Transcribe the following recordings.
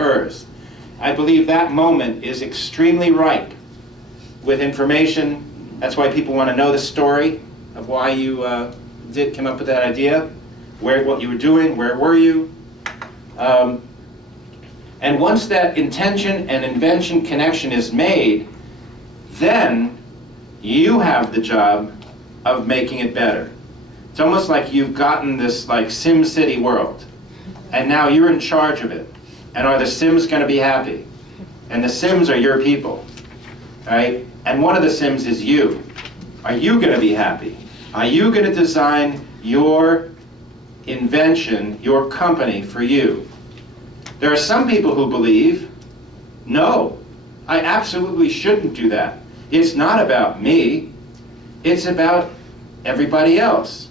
occurs. I believe that moment is extremely ripe with information. That's why people want to know the story of why you came up with that idea, what you were doing, where were you. And once that intention and invention connection is made, then you have the job of making it better. It's almost like you've gotten this like Sim City world, and now you're in charge of it. And are the Sims going to be happy? And the Sims are your people, right? And one of the Sims is you. Are you going to be happy? Are you going to design your invention, your company for you? There are some people who believe, no, I absolutely shouldn't do that. It's not about me. It's about everybody else.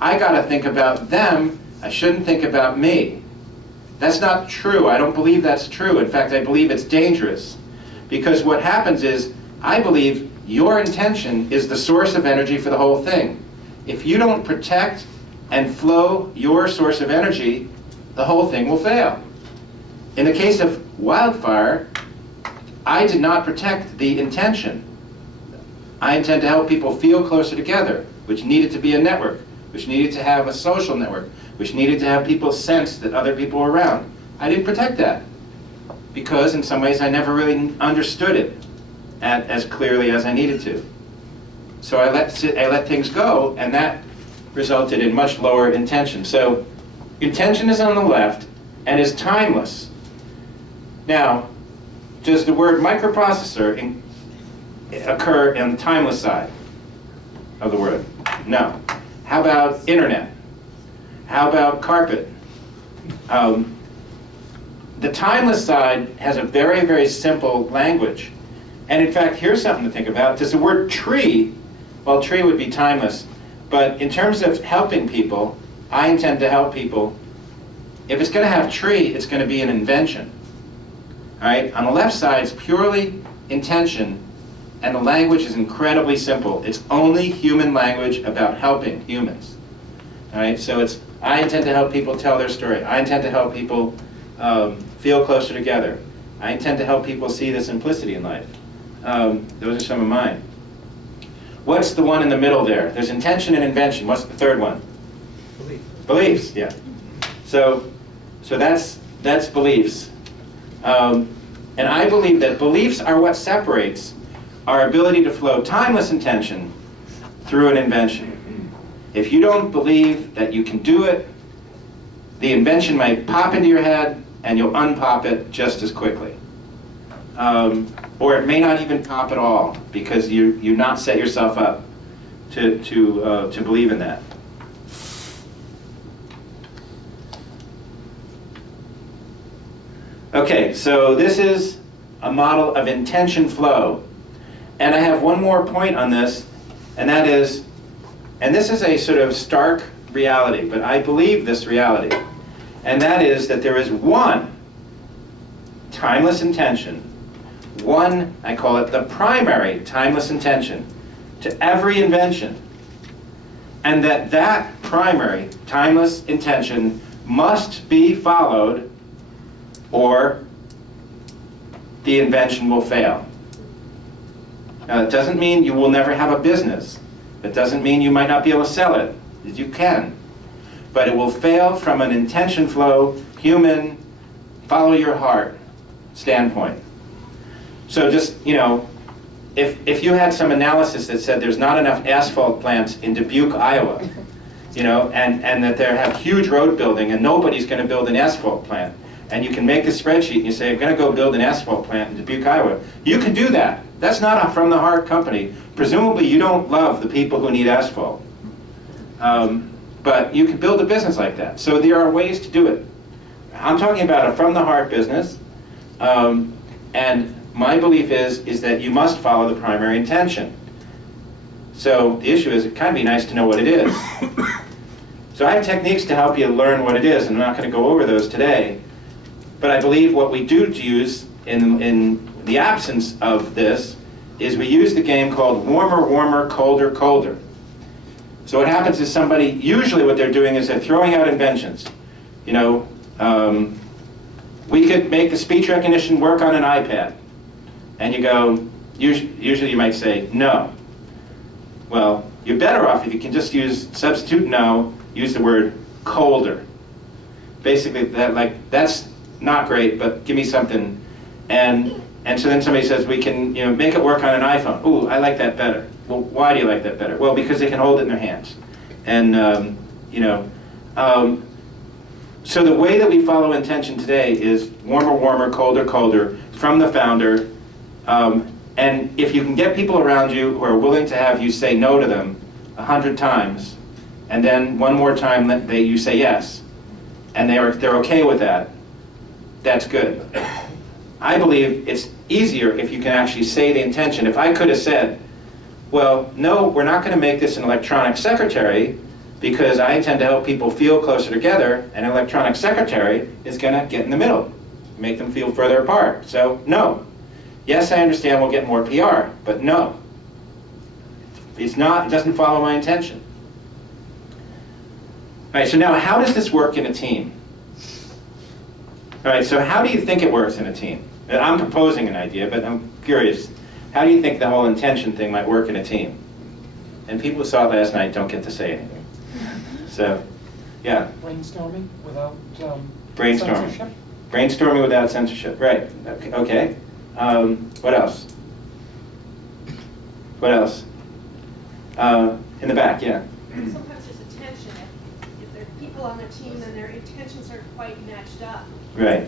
I got to think about them. I shouldn't think about me. That's not true. I don't believe that's true. In fact, I believe it's dangerous. Because what happens is, I believe your intention is the source of energy for the whole thing. If you don't protect and flow your source of energy, the whole thing will fail. In the case of wildfire, I did not protect the intention. I intend to help people feel closer together, which needed to be a network, which needed to have a social network, which needed to have people sense that other people were around. I didn't protect that because in some ways I never really understood it as clearly as I needed to. So I let things go, and that resulted in much lower intention. So intention is on the left and is timeless. Now, does the word microprocessor occur on the timeless side of the word? No. How about internet? How about carpet? The timeless side has a very, very simple language. And in fact, here's something to think about. Does the word tree, well, tree would be timeless, but in terms of helping people, I intend to help people. If it's going to have tree, it's going to be an invention. All right? On the left side, it's purely intention, and the language is incredibly simple. It's only human language about helping humans. All right? So it's, I intend to help people tell their story. I intend to help people feel closer together. I intend to help people see the simplicity in life. Those are some of mine. What's the one in the middle there? There's intention and invention. What's the third one? Belief. Beliefs, yeah. So that's beliefs. And I believe that beliefs are what separates our ability to flow timeless intention through an invention. If you don't believe that you can do it, the invention might pop into your head and you'll unpop it just as quickly. Or it may not even pop at all because you've not set yourself up to believe in that. Okay, so this is a model of intention flow. And I have one more point on this, and that is, and this is a sort of stark reality, but I believe this reality, and that is that there is one timeless intention, one, I call it the primary timeless intention, to every invention, and that primary timeless intention must be followed or the invention will fail. Now, it doesn't mean you will never have a business. It doesn't mean you might not be able to sell it. You can. But it will fail from an intention flow, human, follow your heart standpoint. So just, you know, if you had some analysis that said there's not enough asphalt plants in Dubuque, Iowa, you know, and that they have huge road building and nobody's going to build an asphalt plant, and you can make a spreadsheet and you say, I'm going to go build an asphalt plant in Dubuque, Iowa. You can do that. That's not a from-the-heart company. Presumably you don't love the people who need asphalt. But you can build a business like that. So there are ways to do it. I'm talking about a from-the-heart business. And my belief is that you must follow the primary intention. So the issue is, it kind of be nice to know what it is. So I have techniques to help you learn what it is, and I'm not going to go over those today. But I believe what we do use in the absence of this is we use the game called warmer, warmer, colder, colder. So what happens is usually what they're doing is they're throwing out inventions. You know, we could make the speech recognition work on an iPad. And you go, usually you might say, no. Well, you're better off if you can just substitute no, use the word colder. Basically, that's not great, but give me something. And so then somebody says, we can make it work on an iPhone. Ooh, I like that better. Well, why do you like that better? Well, because they can hold it in their hands. And, so the way that we follow intention today is warmer, warmer, colder, colder, from the founder. And if you can get people around you who are willing to have you say no to them 100 times, and then one more time you say yes, and they're okay with that, that's good. I believe it's easier if you can actually say the intention. If I could have said, well, no, we're not going to make this an electronic secretary because I intend to help people feel closer together, and an electronic secretary is going to get in the middle, make them feel further apart. So, no. Yes, I understand we'll get more PR, but no. It doesn't follow my intention. All right, so now how does this work in a team? All right, so how do you think it works in a team? And I'm proposing an idea, but I'm curious. How do you think the whole intention thing might work in a team? And people who saw it last night don't get to say anything. So, yeah. Brainstorming without Brainstorming. censorship? Brainstorming without censorship, right. Okay. What else? What else? In the back, yeah. Sometimes there's a tension. If there are people on the team and their intentions aren't quite matched up, Right.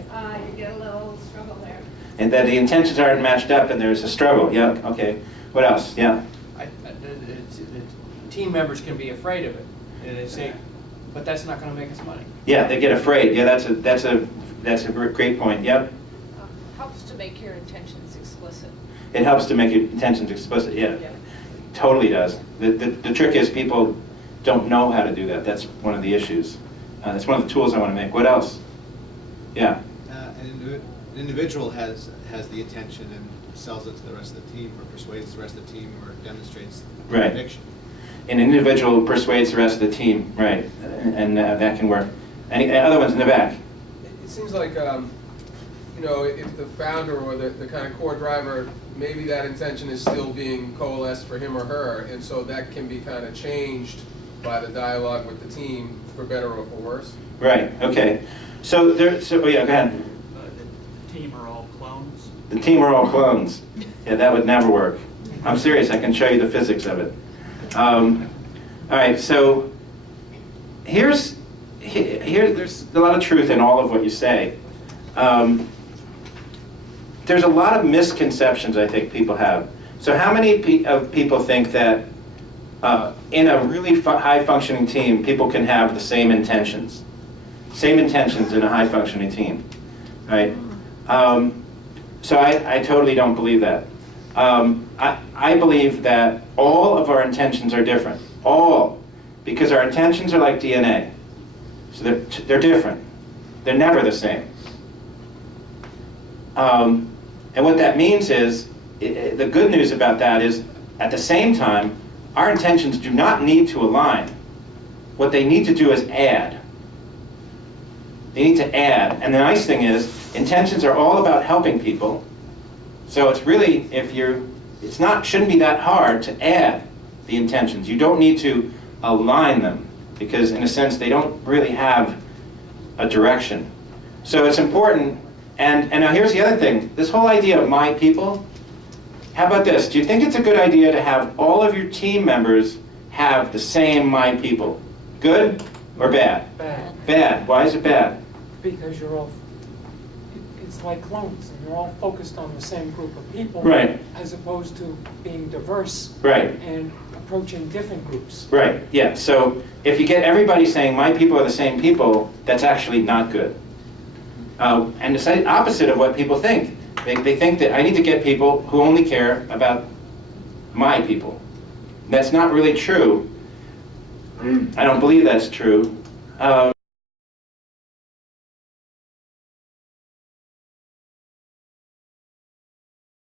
You get a little struggle there. And that the intentions aren't matched up and there's a struggle, yeah, okay. What else? Yeah. The team members can be afraid of it. And they say, but that's not going to make us money. Yeah, they get afraid. Yeah, that's a great point. Yep. Helps to make your intentions explicit. It helps to make your intentions explicit. Yeah, totally does. The trick is people don't know how to do that. That's one of the issues. That's one of the tools I want to make. What else? Yeah. An individual has the intention and sells it to the rest of the team, or persuades the rest of the team, or demonstrates the conviction. An individual persuades the rest of the team, right? And that can work. Any other ones in the back? It seems like, if the founder or the kind of core driver, maybe that intention is still being coalesced for him or her, and so that can be kind of changed by the dialogue with the team, for better or for worse. Right. Okay. So yeah. Go ahead. The team are all clones. The team are all clones. Yeah, that would never work. I'm serious. I can show you the physics of it. All right. So there's a lot of truth in all of what you say. There's a lot of misconceptions I think people have. So how many people think that in a really high-functioning team, people can have the same intentions? Same intentions in a high-functioning team, right? So I totally don't believe that. I believe that all of our intentions are different. All. Because our intentions are like DNA. So they're different. They're never the same. And what that means is, the good news about that is, at the same time, our intentions do not need to align. What they need to do is add. They need to add. And the nice thing is, intentions are all about helping people. So it's really, shouldn't be that hard to add the intentions. You don't need to align them, because in a sense, they don't really have a direction. So it's important. And now here's the other thing. This whole idea of my people, how about this? Do you think it's a good idea to have all of your team members have the same my people? Good or bad? Bad. Bad. Why is it bad? Because it's like clones, and you're all focused on the same group of people, Right. as opposed to being diverse, Right. and approaching different groups. Right, yeah. So if you get everybody saying my people are the same people, that's actually not good. And it's the opposite of what people think. They think that I need to get people who only care about my people. That's not really true. I don't believe that's true.